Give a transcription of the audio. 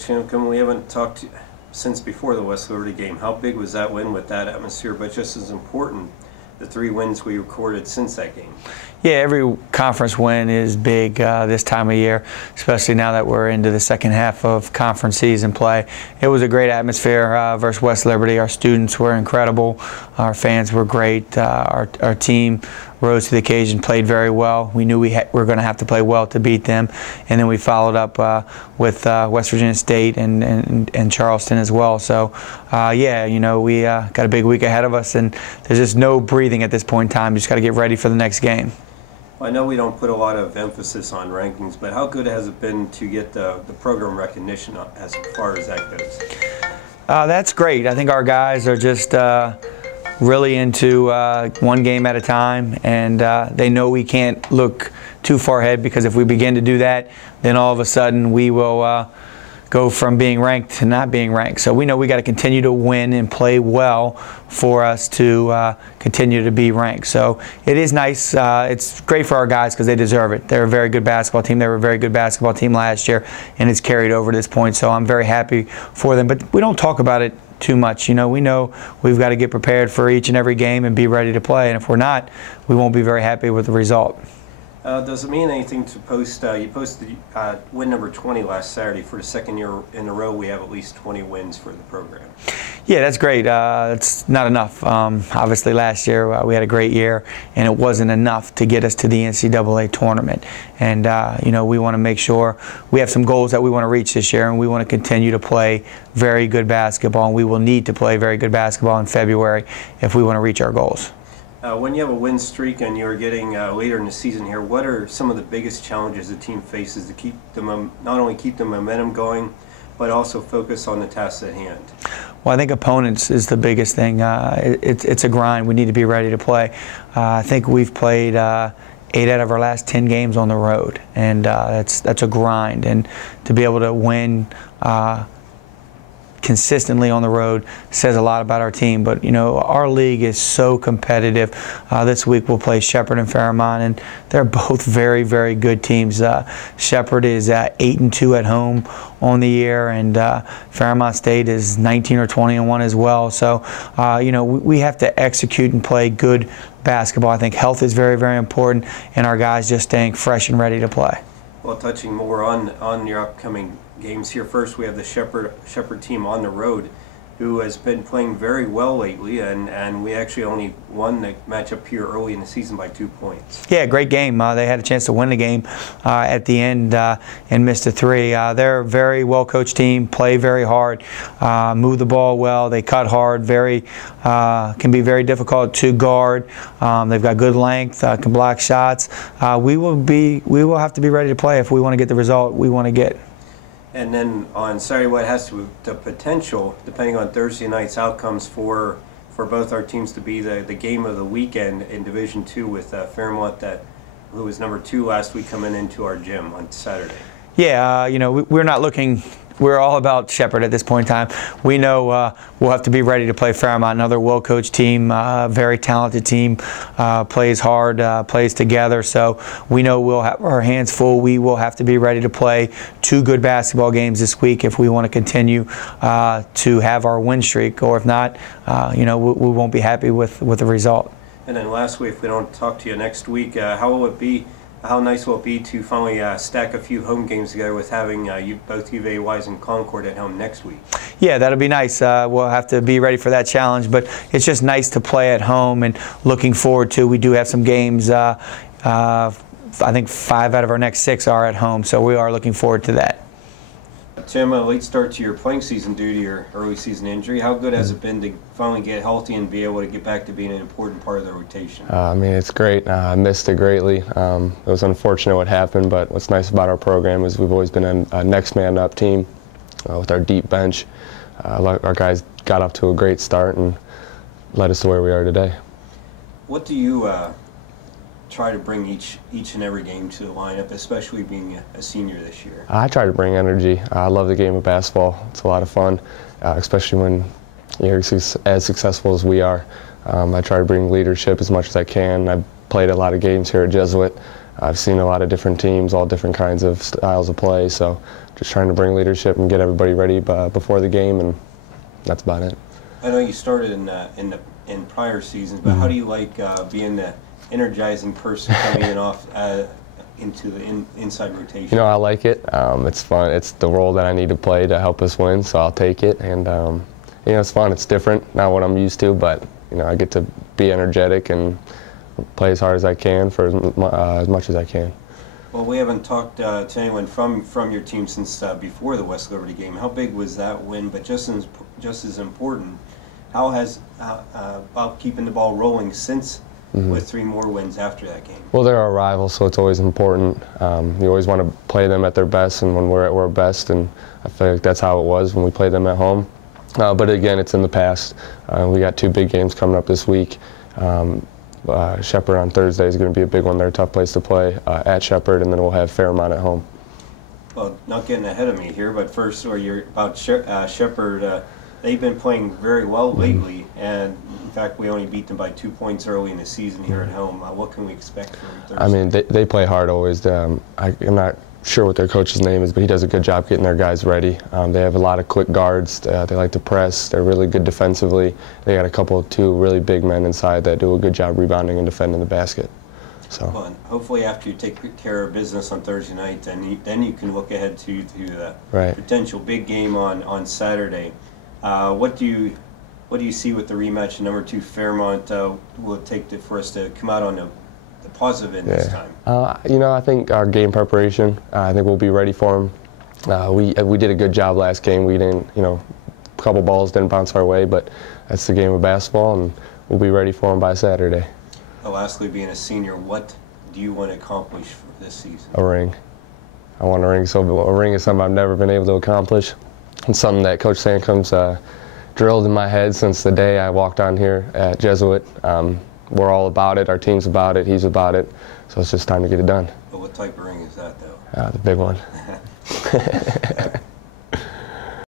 Coach Hampton, we haven't talked since before the West Liberty game. How big was that win with that atmosphere, but just as important, the 3 wins we recorded since that game? Yeah, every conference win is big this time of year, especially now that we're into the second half of conference season play. It was a great atmosphere versus West Liberty. Our students were incredible. Our fans were great. Our team rose to the occasion, played very well. We knew we were going to have to play well to beat them. And then we followed up with West Virginia State and Charleston as well. So, yeah, you know, we got a big week ahead of us, and there's just no breathing at this point in time. You just got to get ready for the next game. I know we don't put a lot of emphasis on rankings, but how good has it been to get the program recognition as far as that goes? That's great. I think our guys are just really into one game at a time, and they know we can't look too far ahead, because if we begin to do that, then all of a sudden we will go from being ranked to not being ranked. So we know we got to continue to win and play well for us to continue to be ranked. So it is nice. It's great for our guys because they deserve it. They're a very good basketball team. They were a very good basketball team last year, and it's carried over to this point. So I'm very happy for them. But we don't talk about it too much. You know, we know we've got to get prepared for each and every game and be ready to play. And if we're not, we won't be very happy with the result. Does it mean anything to post? You posted win number 20 last Saturday. For the second year in a row, we have at least 20 wins for the program. Yeah, that's great. It's not enough. Obviously, last year we had a great year, and it wasn't enough to get us to the NCAA tournament. And you know, we want to make sure we have some goals that we want to reach this year, and we want to continue to play very good basketball. And we will need to play very good basketball in February if we want to reach our goals. When you have a win streak and you're getting later in the season here, what are some of the biggest challenges the team faces to keep them, not only keep the momentum going, but also focus on the tasks at hand? Well, I think opponents is the biggest thing. It's a grind. We need to be ready to play. I think we've played 8 out of our last 10 games on the road, and that's a grind. And to be able to win consistently on the road says a lot about our team. But you know, our league is so competitive. This week we'll play Shepherd and Fairmont, and they're both very, very good teams. Shepherd is 8-2 at home on the year, and Fairmont State is 19 or 20-1 as well. So you know, we have to execute and play good basketball. I think health is very, very important, and our guys just staying fresh and ready to play. Well, touching more on your upcoming games here. First, we have the Shepherd team on the road, who has been playing very well lately, and we actually only won the matchup here early in the season by 2 points. Yeah, great game. They had a chance to win the game at the end and missed a 3. They're a very well-coached team, play very hard, move the ball well, they cut hard, can be very difficult to guard. They've got good length, can block shots. We will have to be ready to play if we want to get the result we want to get. And then on Saturday, what has the potential, depending on Thursday night's outcomes, for both our teams to be the game of the weekend in Division II with Fairmont, who was number 2 last week, coming into our gym on Saturday. Yeah, you know, we're not looking. We're all about Shepherd at this point in time. We know we'll have to be ready to play Fairmont, another well-coached team, very talented team, plays hard, plays together. So we know we'll have our hands full. We will have to be ready to play 2 good basketball games this week if we want to continue to have our win streak. Or if not, you know, we won't be happy with the result. And then lastly, if we don't talk to you next week, how will it be? How nice will it be to finally stack a few home games together with having both UVA Wise and Concord at home next week? Yeah, that'll be nice. We'll have to be ready for that challenge, but it's just nice to play at home and looking forward to. We do have some games. I think 5 out of our next 6 are at home, so we are looking forward to that. Tim, a late start to your playing season due to your early season injury. How good has it been to finally get healthy and be able to get back to being an important part of the rotation? I mean, it's great. I missed it greatly. It was unfortunate what happened, but what's nice about our program is we've always been a next man up team with our deep bench. Our guys got off to a great start and led us to where we are today. What do you try to bring each and every game to the lineup, especially being a senior this year? I try to bring energy. I love the game of basketball. It's a lot of fun, especially when you're as successful as we are. I try to bring leadership as much as I can. I've played a lot of games here at Jesuit. I've seen a lot of different teams, all different kinds of styles of play, so just trying to bring leadership and get everybody ready before the game, and that's about it. I know you started in prior seasons, but how do you like being the energizing person coming in off into the inside rotation? You know, I like it. It's fun. It's the role that I need to play to help us win, so I'll take it. And you know, it's fun. It's different, not what I'm used to, but you know, I get to be energetic and play as hard as I can for as much as I can. Well, we haven't talked to anyone from your team since before the West Liberty game. How big was that win? But just as important, how has about keeping the ball rolling since with 3 more wins after that game? Well, they're our rivals, so it's always important. You always want to play them at their best, and when we're at our best, and I feel like that's how it was when we played them at home. But again, it's in the past. We got 2 big games coming up this week. Shepherd on Thursday is going to be a big one. They're a tough place to play at Shepherd, and then we'll have Fairmont at home. Well, not getting ahead of me here, but first, about Shepherd. They've been playing very well lately, and in fact, we only beat them by 2 points early in the season here at home. What can we expect from Thursday? I mean, they play hard always. I'm not sure what their coach's name is, but he does a good job getting their guys ready. They have a lot of quick guards. They like to press. They're really good defensively. They got a 2 really big men inside that do a good job rebounding and defending the basket. So. Well, and hopefully after you take care of business on Thursday night, then you can look ahead to the potential big game on Saturday. What do you see with the rematch of number 2 Fairmont will take for us to come out on the positive end this time? You know, I think our game preparation. I think we'll be ready for them. We did a good job last game. We didn't, you know, a couple balls didn't bounce our way, but that's the game of basketball, and we'll be ready for them by Saturday. Lastly, being a senior, what do you want to accomplish for this season? A ring. I want a ring. So a ring is something I've never been able to accomplish. It's something that Coach Sancom's drilled in my head since the day I walked on here at Jesuit. We're all about it. Our team's about it. He's about it. So it's just time to get it done. But what type of ring is that, though? The big one.